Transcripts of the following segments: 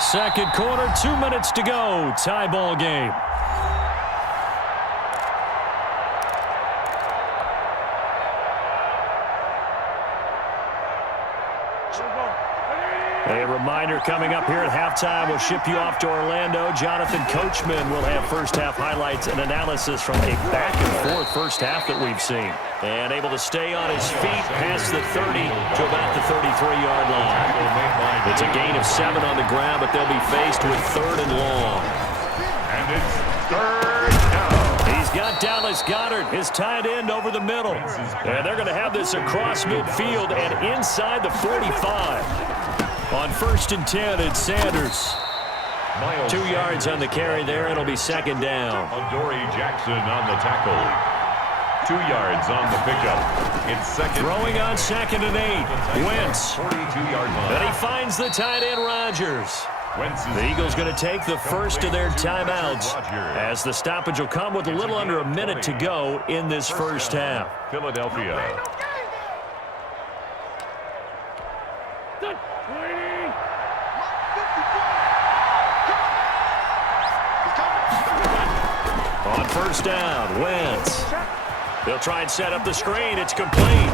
Second quarter, 2 minutes to go. Tie ball game. A reminder coming up here at halftime. We'll ship you off to Orlando. Jonathan Coachman will have first-half highlights and analysis from a back-and-forth first half that we've seen. And able to stay on his feet past the 30 to about the 33-yard line. It's a gain of 7 on the ground, but they'll be faced with third and long. And it's third down. He's got Dallas Goedert, his tight end, over the middle. And they're going to have this across midfield and inside the 45. On 1st and 10, it's Sanders. 2 yards on the carry there. It'll be second down. Adoree Jackson on the tackle. 2 yards on the pickup. It's second. Throwing on 2nd and 8. Wentz. 42-yard line. And he finds the tight end, Rodgers. The Eagles going to take the first of their timeouts as the stoppage will come with a little under a minute to go in this first half. Philadelphia. On first down, Wentz. He'll try and set up the screen. It's complete.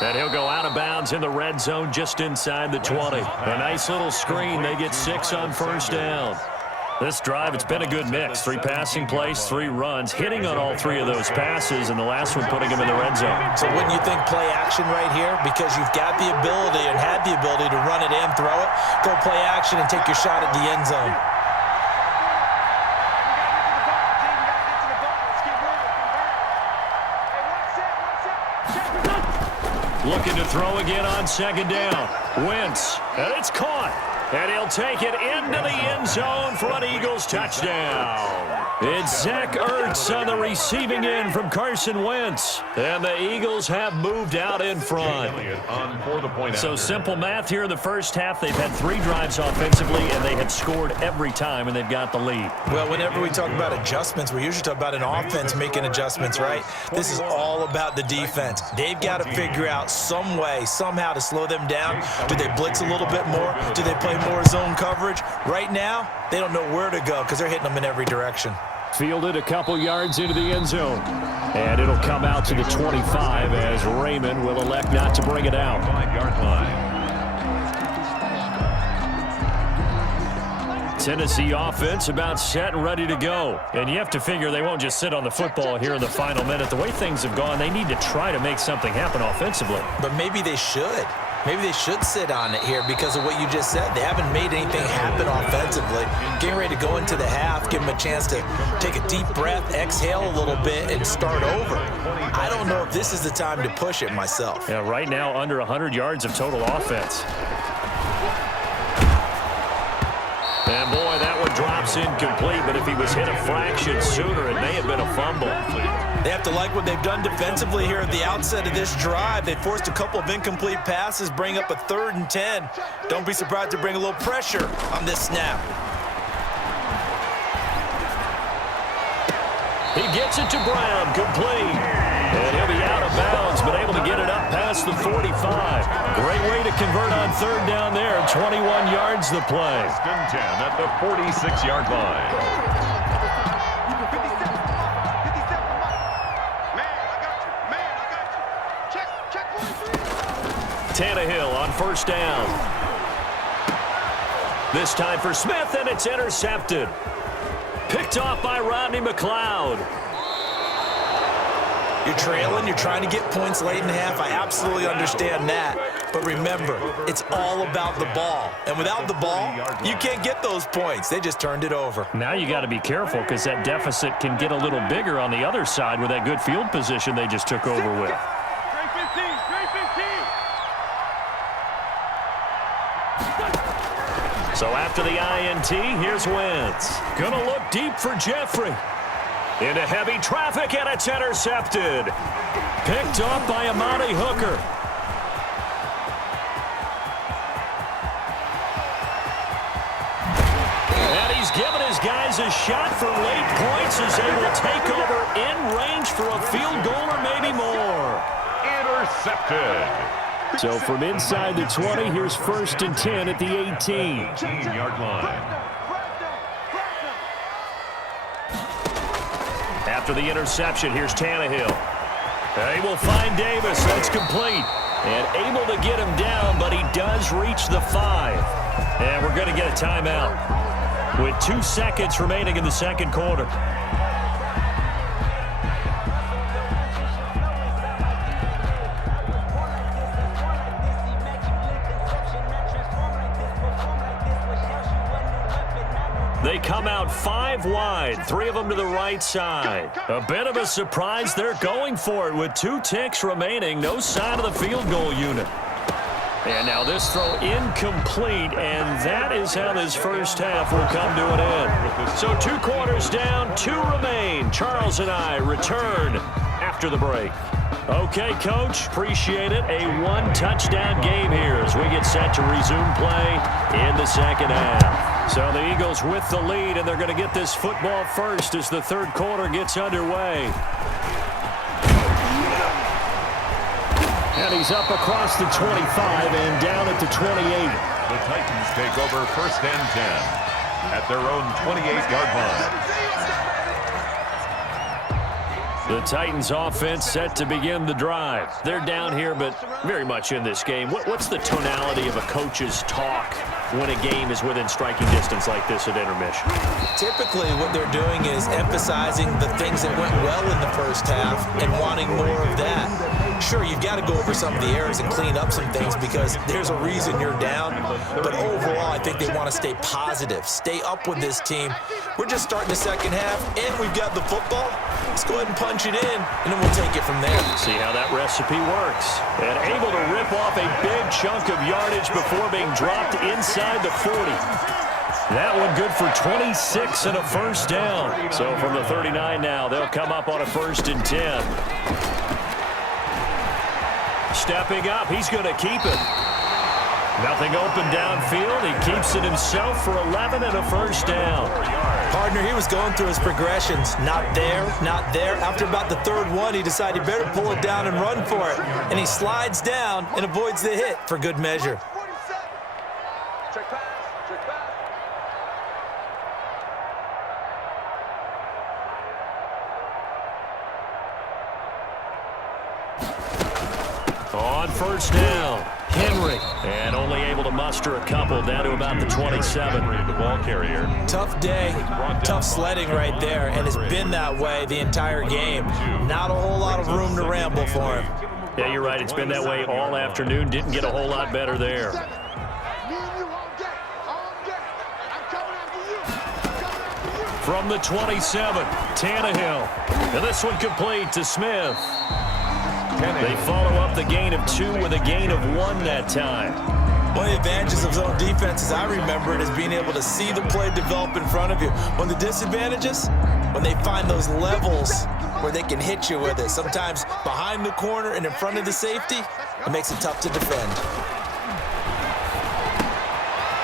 And he'll go out of bounds in the red zone just inside the 20. A nice little screen. They get 6 on first down. This drive, it's been a good mix. 3 passing plays, 3 runs, hitting on all 3 of those passes, and the last one putting him in the red zone. So wouldn't you think play action right here? Because you've got the ability and had the ability to run it and throw it. Go play action and take your shot at the end zone. Looking to throw again on 2nd down. Wentz, and it's caught. And he'll take it into the end zone for an Eagles touchdown. It's Zach Ertz on the receiving end from Carson Wentz. And the Eagles have moved out in front. So simple math here in the first half. They've had 3 drives offensively, and they have scored every time, and they've got the lead. Well, whenever we talk about adjustments, we usually talk about an offense making adjustments, right? This is all about the defense. They've got to figure out some way, somehow to slow them down. Do they blitz a little bit more? Do they play more zone coverage? Right now, they don't know where to go because they're hitting them in every direction. Fielded a couple yards into the end zone. And it'll come out to the 25 as Raymond will elect not to bring it out. 5-yard line. Tennessee offense about set and ready to go. And you have to figure they won't just sit on the football here in the final minute. The way things have gone, they need to try to make something happen offensively. But maybe they should. Maybe they should sit on it here because of what you just said. They haven't made anything happen offensively. Getting ready to go into the half, give them a chance to take a deep breath, exhale a little bit, and start over. I don't know if this is the time to push it myself. Yeah, right now under 100 yards of total offense. And boy, that one drops incomplete, but if he was hit a fraction sooner, it may have been a fumble. They have to like what they've done defensively here at the outset of this drive. They forced a couple of incomplete passes, bring up a 3rd and 10. Don't be surprised to bring a little pressure on this snap. He gets it to Brown, complete. And he'll be out of bounds, but able to get it up past the 45. Great way to convert on 3rd down there. 21 yards the play. 10 at the 46-yard line. Tannehill on 1st down. This time for Smith, and it's intercepted. Picked off by Rodney McLeod. You're trailing, you're trying to get points late in the half. I absolutely understand that. But remember, it's all about the ball. And without the ball, you can't get those points. They just turned it over. Now you got to be careful because that deficit can get a little bigger on the other side with that good field position they just took over with. So after the INT, here's Wentz. Gonna look deep for Jeffrey. Into heavy traffic, and it's intercepted. Picked off by Amani Hooker. And he's given his guys a shot for late points as they will take over in range for a field goal or maybe more. Intercepted. So from inside the 20, here's 1st and 10 at the 18. 18-yard line. After the interception, here's Tannehill. He will find Davis. That's complete. And able to get him down, but he does reach the 5. And we're going to get a timeout with 2 seconds remaining in the second quarter. They come out 5 wide, 3 of them to the right side. A bit of a surprise. They're going for it with 2 ticks remaining. No sign of the field goal unit. And now this throw incomplete, and that is how this first half will come to an end. So 2 quarters down, 2 remain. Charles and I return after the break. Okay, Coach, appreciate it. A 1-touchdown game here as we get set to resume play in the second half. So the Eagles with the lead, and they're going to get this football first as the third quarter gets underway. And he's up across the 25 and down at the 28. The Titans take over 1st and 10 at their own 28-yard line. The Titans offense set to begin the drive. They're down here, but very much in this game. What's the tonality of a coach's talk when a game is within striking distance like this at intermission? Typically, what they're doing is emphasizing the things that went well in the first half and wanting more of that. Sure, you've got to go over some of the errors and clean up some things because there's a reason you're down. But overall, I think they want to stay positive, stay up with this team. We're just starting the second half, and we've got the football. Let's go ahead and punch it in, and then we'll take it from there. See how that recipe works. And able to rip off a big chunk of yardage before being dropped inside the 40. That one good for 26 and a first down. So from the 39 now, they'll come up on a 1st and 10. Stepping up, he's going to keep it. Nothing open downfield. He keeps it himself for 11 and a first down. Partner, he was going through his progressions. Not there, not there. After about the 3rd one, he decided he better pull it down and run for it. And he slides down and avoids the hit for good measure. On 1st down, Henry. And only able to muster a couple down to about the 27. The ball carrier. Tough day, tough sledding right there, and it's been that way the entire game. Not a whole lot of room to ramble for him. Yeah, you're right. It's been that way all afternoon. Didn't get a whole lot better there. From the 27, Tannehill. And this one complete to Smith. They follow up the gain of 2 with a gain of 1 that time. One of the advantages of zone defense, as I remember it, is being able to see the play develop in front of you. One of the disadvantages, when they find those levels where they can hit you with it. Sometimes behind the corner and in front of the safety, it makes it tough to defend.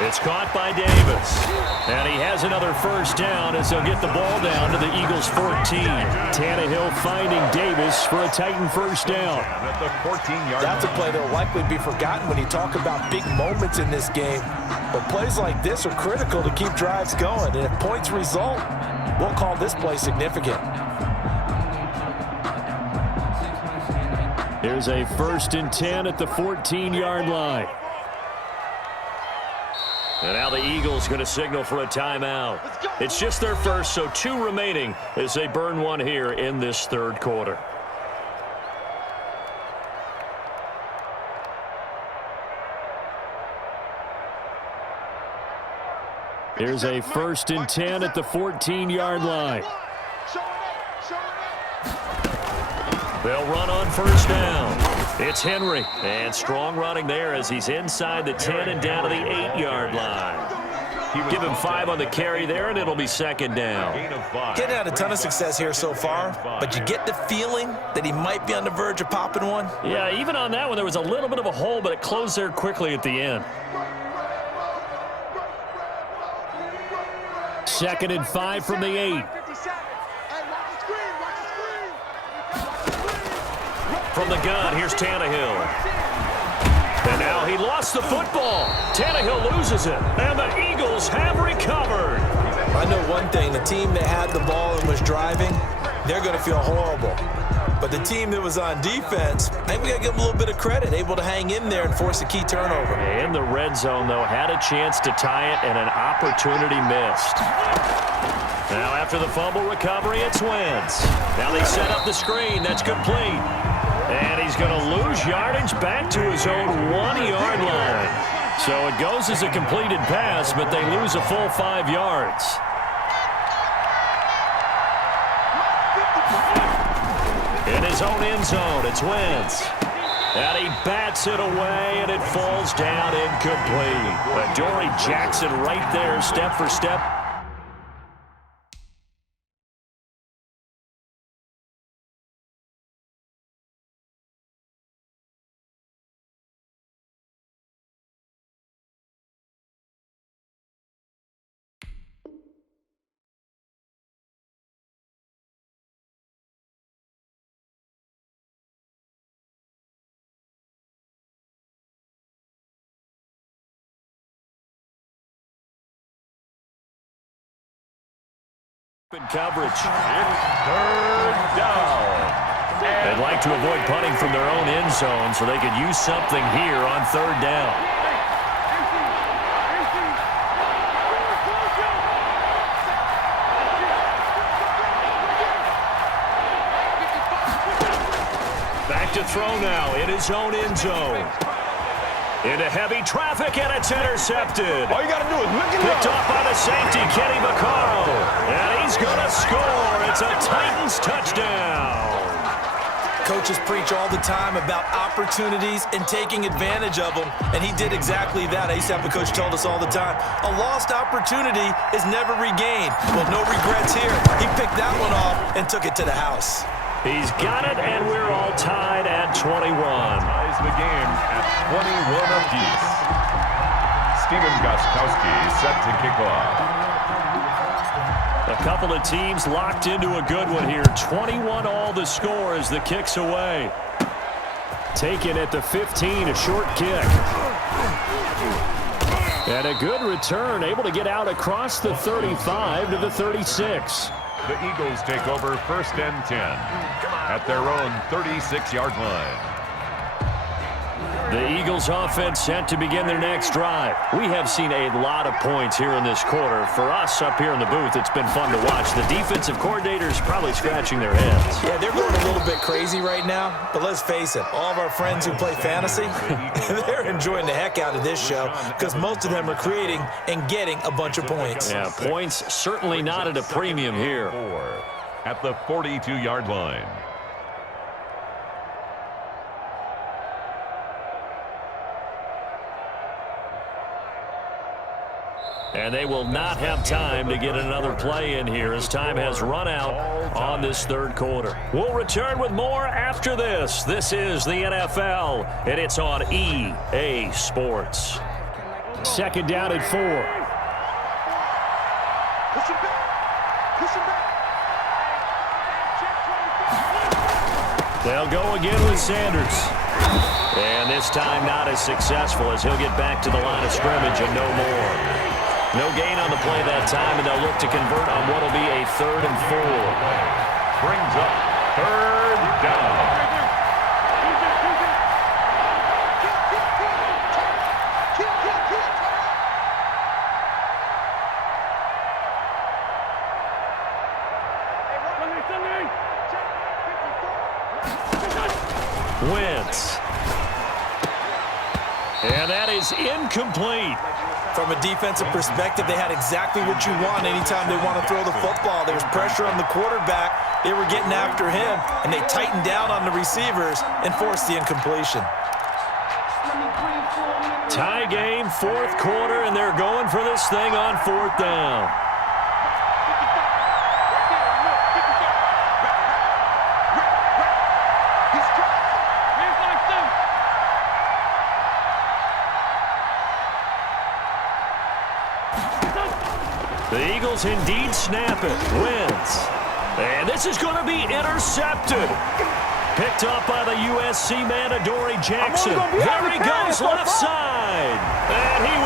It's caught by Davis. And he has another first down as they'll get the ball down to the Eagles' 14. Tannehill finding Davis for a Titan first down. At the 14-yard That's a play that will likely be forgotten when you talk about big moments in this game. But plays like this are critical to keep drives going. And if points result, we'll call this play significant. Here's a 1st and 10 at the 14-yard line. And now the Eagles going to signal for a timeout. It's just their first, so 2 remaining as they burn 1 here in this third quarter. Here's a 1st and 10 at the 14-yard line. They'll run on first down. It's Henry. And strong running there as he's inside the 10 and down to the 8-yard line. Give him 5 on the carry there, and it'll be second down. Getting had a ton of success here so far, but you get the feeling that he might be on the verge of popping one. Yeah, even on that one, there was a little bit of a hole, but it closed there quickly at the end. 2nd and 5 from the 8. From the gun, here's Tannehill. Now he lost the football. Tannehill loses it, and the Eagles have recovered. I know one thing. The team that had the ball and was driving, they're going to feel horrible. But the team that was on defense, I think we got to give them a little bit of credit, able to hang in there and force a key turnover. In the red zone, though, had a chance to tie it and an opportunity missed. Now after the fumble recovery, it's Wentz. Now they set up the screen. That's complete. And he's going to lose yardage back to his own 1-yard line. So it goes as a completed pass, but they lose a full 5 yards. In his own end zone, it's Wentz. And he bats it away, and it falls down incomplete. Adoree Jackson right there, step for step. Coverage. It's third down. They'd like to avoid punting from their own end zone so they could use something here on third down. Back to throw now in his own end zone. Into heavy traffic, and it's intercepted. All you got to do is look at Picked off by the safety, Kenny Vaccaro. And he's going to score. It's a Titans touchdown. Coaches preach all the time about opportunities and taking advantage of them, and he did exactly that. I used to have a coach told us all the time, a lost opportunity is never regained. Well, no regrets here. He picked that one off and took it to the house. He's got it, and we're all tied at 21. Ties the game at 21 apiece. Steven Gostkowski set to kick off. A couple of teams locked into a good one here. 21 all the score as the kick's away. Taken at the 15, a short kick. And a good return, able to get out across the 35 to the 36. The Eagles take over 1st and 10 at their own 36-yard line. The Eagles offense set to begin their next drive. We have seen a lot of points here in this quarter. For us up here in the booth, it's been fun to watch. The defensive coordinators probably scratching their heads. Yeah, they're going a little bit crazy right now, but let's face it, all of our friends who play fantasy, they're enjoying the heck out of this show because most of them are creating and getting a bunch of points. Yeah, points certainly not at a premium here. At the 42-yard line. And they will not have time to get another play in here as time has run out on this third quarter. We'll return with more after this. This is the NFL, and it's on EA Sports. Second down at 4. They'll go again with Sanders. And this time not as successful as he'll get back to the line of scrimmage and no more. No gain on the play that time, and they'll look to convert on what will be a 3rd and 4. Brings up 3rd down. Wentz. And that is incomplete. From a defensive perspective, they had exactly what you want anytime they want to throw the football. There was pressure on the quarterback. They were getting after him, and they tightened down on the receivers and forced the incompletion. Tie game, 4th quarter, and they're going for this thing on 4th down. The Eagles indeed snap it. Wentz. And this is going to be intercepted. Picked up by the USC man, Adoree Jackson. There he goes left side. And he